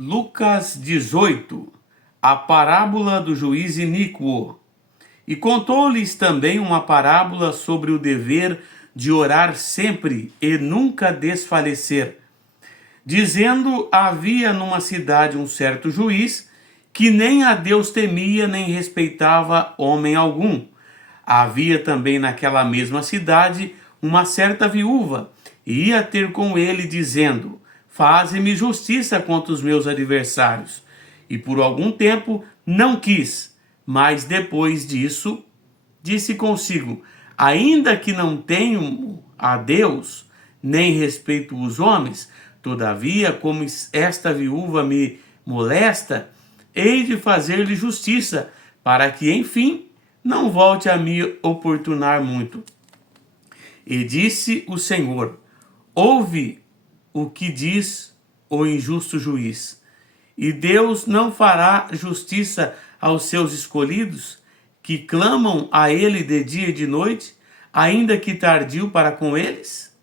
Lucas 18, a parábola do juiz iníquo. E contou-lhes também uma parábola sobre o dever de orar sempre e nunca desfalecer, dizendo: havia numa cidade um certo juiz que nem a Deus temia nem respeitava homem algum. Havia também naquela mesma cidade uma certa viúva, e ia ter com ele, dizendo: faze-me justiça contra os meus adversários. E por algum tempo não quis, mas depois disso disse consigo: ainda que não tenho a Deus, nem respeito os homens, todavia, como esta viúva me molesta, hei de fazer-lhe justiça, para que, enfim, não volte a me oportunar muito. E disse o Senhor: ouve o que diz o injusto juiz. E Deus não fará justiça aos seus escolhidos, que clamam a ele de dia e de noite, ainda que tardio para com eles?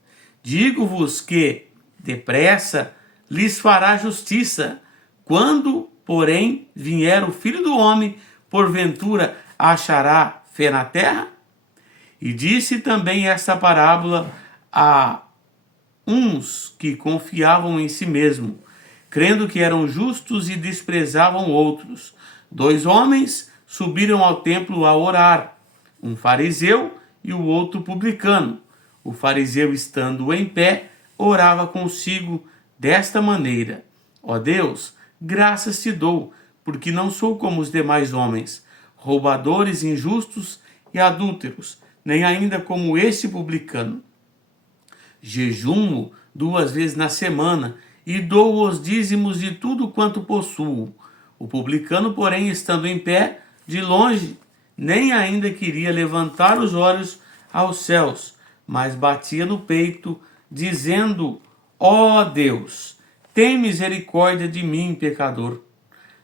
Digo-vos que, depressa, lhes fará justiça. Quando, porém, vier o Filho do Homem, porventura achará fé na terra? E disse também esta parábola a uns que confiavam em si mesmo, crendo que eram justos e desprezavam outros. Dois homens subiram ao templo a orar, um fariseu e o outro publicano. O fariseu, estando em pé, orava consigo desta maneira: ó Deus, graças te dou, porque não sou como os demais homens, roubadores, injustos e adúlteros, nem ainda como este publicano. Jejumo 2 vezes na semana e dou os dízimos de tudo quanto possuo. O publicano, porém, estando em pé, de longe, nem ainda queria levantar os olhos aos céus, mas batia no peito, dizendo: ó Deus, tem misericórdia de mim, pecador.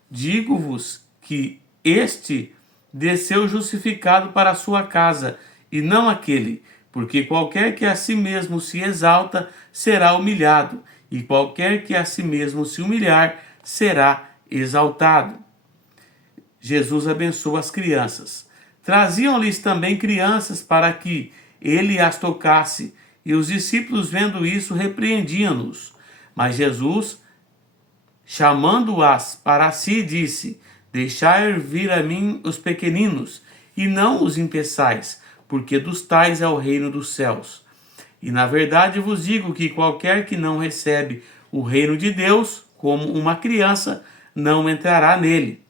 Digo-vos que este desceu justificado para a sua casa, e não aquele, porque qualquer que a si mesmo se exalta será humilhado, e qualquer que a si mesmo se humilhar será exaltado. Jesus abençoa as crianças. Traziam-lhes também crianças para que ele as tocasse, e os discípulos, vendo isso, repreendiam-nos. Mas Jesus, chamando-as para si, disse: deixai vir a mim os pequeninos, e não os impeçais, porque dos tais é o reino dos céus. E na verdade vos digo que qualquer que não recebe o reino de Deus como uma criança, não entrará nele.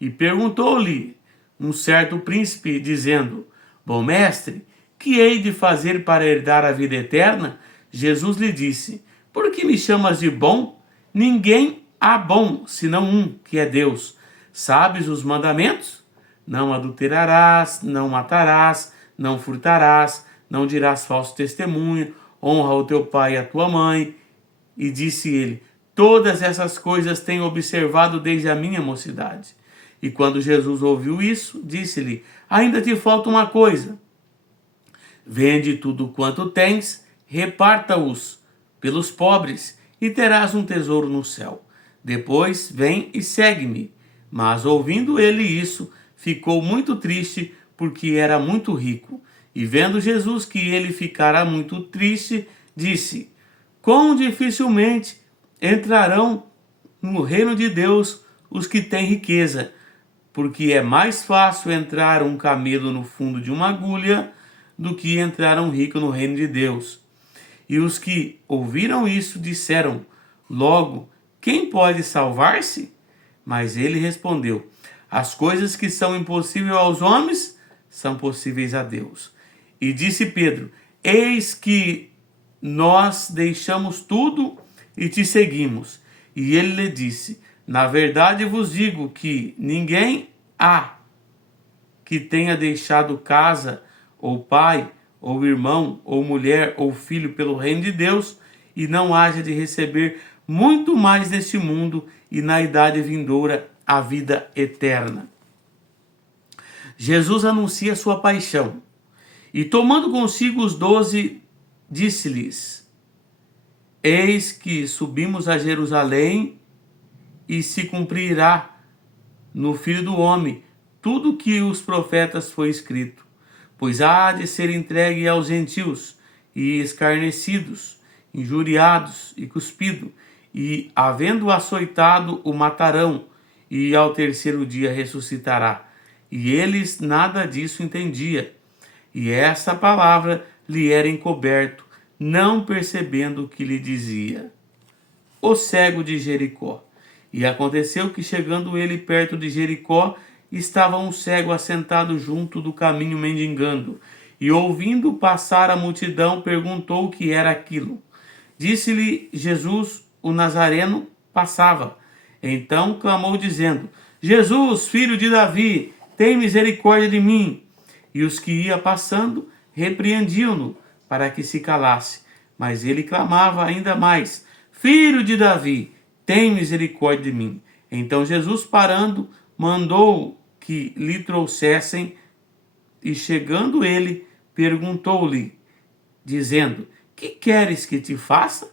E perguntou-lhe um certo príncipe, dizendo: bom mestre, que hei de fazer para herdar a vida eterna? Jesus lhe disse: por que me chamas de bom? Ninguém há bom, senão um, que é Deus. Sabes os mandamentos? Não adulterarás, não matarás, não furtarás, não dirás falso testemunho, honra o teu pai e a tua mãe. E disse ele: todas essas coisas tenho observado desde a minha mocidade. E quando Jesus ouviu isso, disse-lhe: ainda te falta uma coisa. Vende tudo quanto tens, reparta-os pelos pobres, e terás um tesouro no céu. Depois vem e segue-me. Mas ouvindo ele isso, ficou muito triste, porque era muito rico. E vendo Jesus que ele ficara muito triste, disse: quão dificilmente entrarão no reino de Deus os que têm riqueza, porque é mais fácil entrar um camelo no fundo de uma agulha do que entrar um rico no reino de Deus. E os que ouviram isso disseram logo: quem pode salvar-se? Mas ele respondeu: as coisas que são impossíveis aos homens são possíveis a Deus. E disse Pedro: eis que nós deixamos tudo e te seguimos. E ele lhe disse: na verdade vos digo que ninguém há que tenha deixado casa, ou pai, ou irmão, ou mulher, ou filho pelo reino de Deus, e não haja de receber muito mais neste mundo e na idade vindoura a vida eterna. Jesus anuncia sua paixão. E tomando consigo os 12, disse-lhes: eis que subimos a Jerusalém, e se cumprirá no Filho do Homem tudo que os profetas foi escrito. Pois há de ser entregue aos gentios, e escarnecidos, injuriados e cuspido, e, havendo açoitado, o matarão, e ao terceiro dia ressuscitará. E eles nada disso entendia, e essa palavra lhe era encoberto, não percebendo o que lhe dizia. O cego de Jericó. E aconteceu que, chegando ele perto de Jericó, estava um cego assentado junto do caminho mendigando, e ouvindo passar a multidão, perguntou o que era aquilo. Disse-lhe Jesus, o Nazareno passava. Então clamou dizendo: Jesus, filho de Davi, tem misericórdia de mim. E os que ia passando repreendiam-no para que se calasse. Mas ele clamava ainda mais: Filho de Davi, tem misericórdia de mim. Então Jesus, parando, mandou que lhe trouxessem, e chegando ele, perguntou-lhe, dizendo: Que queres que te faça?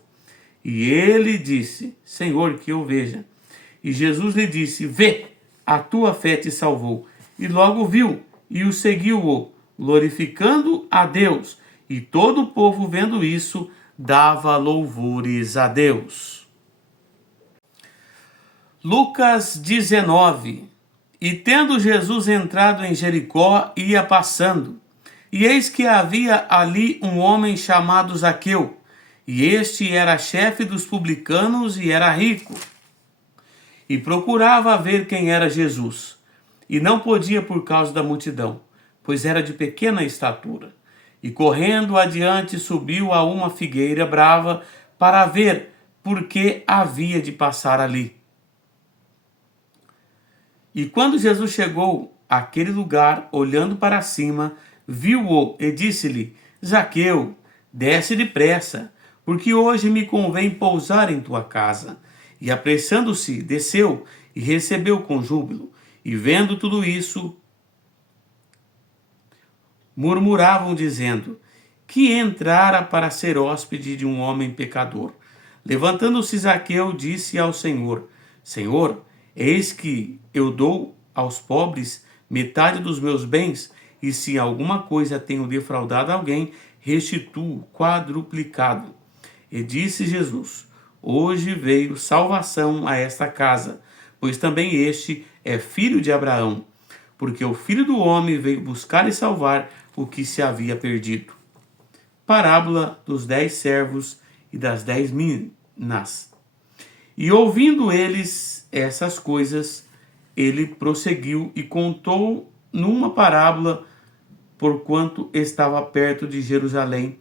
E ele disse: Senhor, que eu veja. E Jesus lhe disse: Vê, a tua fé te salvou. E logo viu, e o seguiu, glorificando a Deus. E todo o povo, vendo isso, dava louvores a Deus. Lucas 19. E tendo Jesus entrado em Jericó, ia passando. E eis que havia ali um homem chamado Zaqueu, e este era chefe dos publicanos e era rico. E procurava ver quem era Jesus, e não podia por causa da multidão, pois era de pequena estatura. E correndo adiante, subiu a uma figueira brava para ver, porque havia de passar ali. E quando Jesus chegou àquele lugar, olhando para cima, viu-o e disse-lhe: Zaqueu, desce depressa, porque hoje me convém pousar em tua casa. E apressando-se, desceu e recebeu com júbilo. E vendo tudo isso, murmuravam dizendo: Que entrara para ser hóspede de um homem pecador. Levantando-se Zaqueu, disse ao Senhor: Senhor, eis que eu dou aos pobres metade dos meus bens, e se alguma coisa tenho defraudado alguém, restituo quadruplicado. E disse Jesus: Hoje veio salvação a esta casa, pois também este é filho de Abraão, porque o Filho do Homem veio buscar e salvar o que se havia perdido. Parábola dos 10 servos e das 10 minas. E ouvindo eles essas coisas, ele prosseguiu e contou numa parábola, porquanto estava perto de Jerusalém,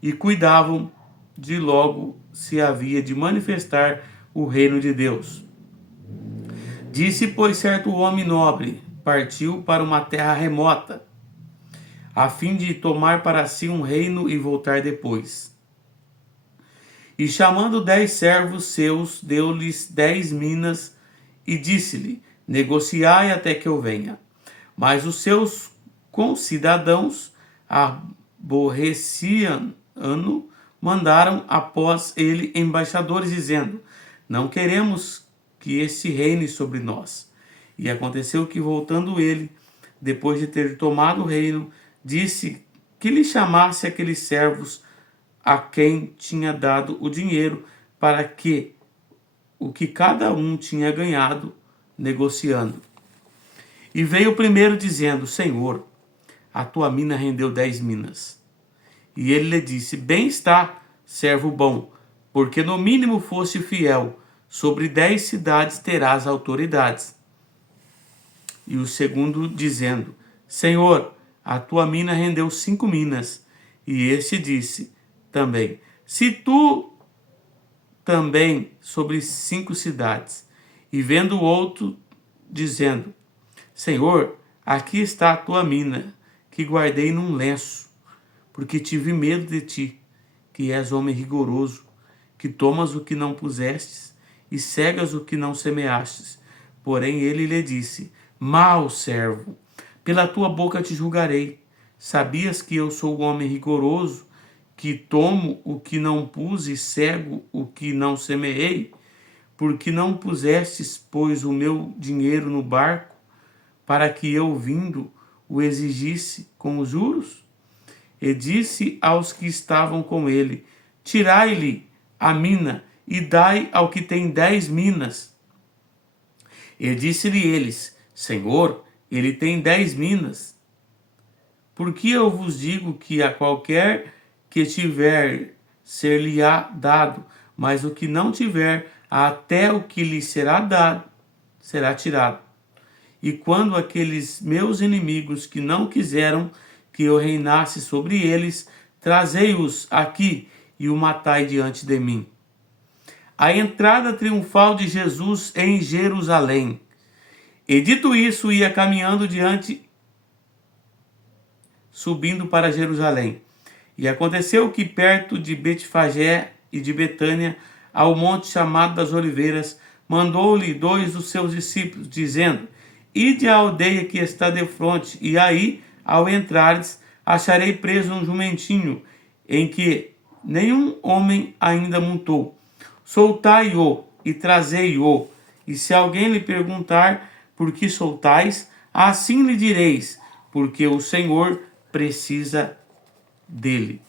e cuidavam de logo se havia de manifestar o reino de Deus. Disse, pois, certo homem nobre, partiu para uma terra remota, a fim de tomar para si um reino e voltar depois. E chamando 10 servos seus, deu-lhes 10 minas e disse-lhe: Negociai até que eu venha. Mas os seus concidadãos aborreciam-no, mandaram após ele embaixadores, dizendo: Não queremos que este reine sobre nós. E aconteceu que, voltando ele, depois de ter tomado o reino, disse que lhe chamasse aqueles servos a quem tinha dado o dinheiro, para que o que cada um tinha ganhado negociando. E veio o primeiro dizendo: Senhor, a tua mina rendeu 10 minas. E ele lhe disse: Bem está, servo bom, porque no mínimo foste fiel, sobre 10 cidades terás autoridades. E o segundo dizendo: Senhor, a tua mina rendeu 5 minas. E este disse também: Se tu também sobre 5 cidades. E vendo o outro, dizendo: Senhor, aqui está a tua mina, que guardei num lenço, porque tive medo de ti, que és homem rigoroso, que tomas o que não pusestes e cegas o que não semeastes. Porém ele lhe disse: Mau servo, pela tua boca te julgarei. Sabias que eu sou o homem rigoroso, que tomo o que não pus e cego o que não semeei? porque não pusestes, pois, o meu dinheiro no barco, para que eu, vindo, o exigisse com os juros? E disse aos que estavam com ele: tirai-lhe a mina, e dai ao que tem 10 minas. E disse-lhe eles: Senhor, ele tem 10 minas. Porque eu vos digo que a qualquer que tiver, ser-lhe-á dado, mas o que não tiver, até o que lhe será dado, será tirado. E quando aqueles meus inimigos que não quiseram que eu reinasse sobre eles, trazei-os aqui e o matai diante de mim. A entrada triunfal de Jesus em Jerusalém. E dito isso, ia caminhando diante, subindo para Jerusalém. E aconteceu que perto de Betfagé e de Betânia, ao monte chamado das Oliveiras, mandou-lhe 2 dos seus discípulos, dizendo: ide à aldeia que está defronte, e aí, ao entrares, acharei preso um jumentinho, em que nenhum homem ainda montou. Soltai-o e trazei-o. E se alguém lhe perguntar por que soltais, assim lhe direis, porque o Senhor precisa dele.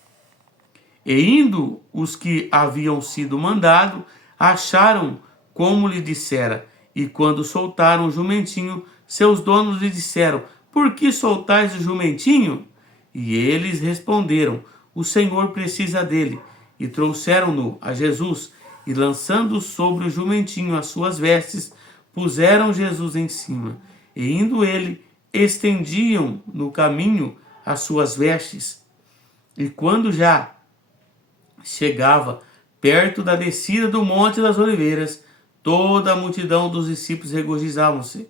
E indo os que haviam sido mandados, acharam como lhe dissera. E quando soltaram o jumentinho, seus donos lhe disseram: por que soltais o jumentinho? E eles responderam: o Senhor precisa dele. E trouxeram-no a Jesus, e lançando sobre o jumentinho as suas vestes, puseram Jesus em cima. E indo ele, estendiam no caminho as suas vestes. E quando já chegava perto da descida do Monte das Oliveiras, toda a multidão dos discípulos regozijavam-se.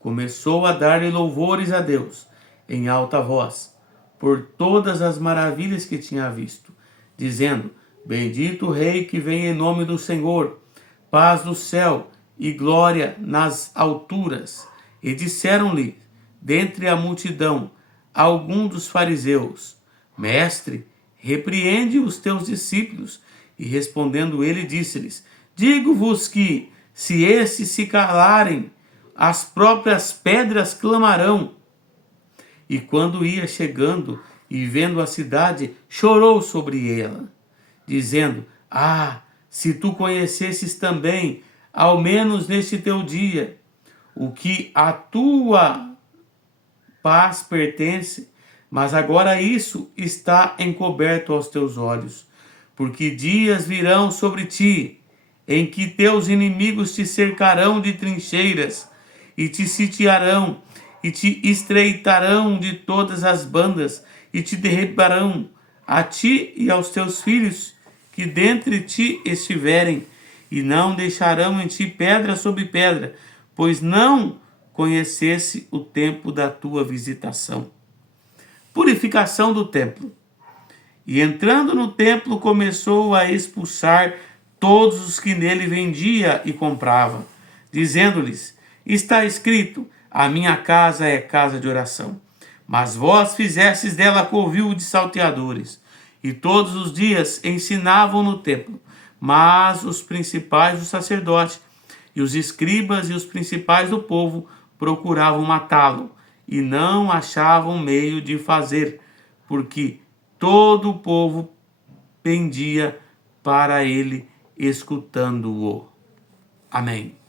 Começou a dar-lhe louvores a Deus em alta voz, por todas as maravilhas que tinha visto, dizendo: bendito o Rei que vem em nome do Senhor, paz no céu e glória nas alturas. E disseram-lhe, dentre a multidão, algum dos fariseus: Mestre, repreende os teus discípulos. E respondendo ele, disse-lhes: digo-vos que, se esses se calarem, as próprias pedras clamarão. E quando ia chegando e vendo a cidade, chorou sobre ela, dizendo: ah, se tu conhecesses também, ao menos neste teu dia, o que a tua paz pertence, mas agora isso está encoberto aos teus olhos. Porque dias virão sobre ti, em que teus inimigos te cercarão de trincheiras, e te sitiarão, e te estreitarão de todas as bandas, e te derribarão, a ti e aos teus filhos, que dentre ti estiverem, e não deixarão em ti pedra sobre pedra, pois não conhecesse o tempo da tua visitação. Purificação do templo. E entrando no templo, começou a expulsar todos os que nele vendia e comprava, dizendo-lhes: está escrito, a minha casa é casa de oração. Mas vós fizestes dela covil de salteadores. E todos os dias ensinavam no templo. Mas os principais dos sacerdotes, e os escribas e os principais do povo procuravam matá-lo, e não achavam meio de fazer, porque todo o povo pendia para ele, escutando-o. Amém.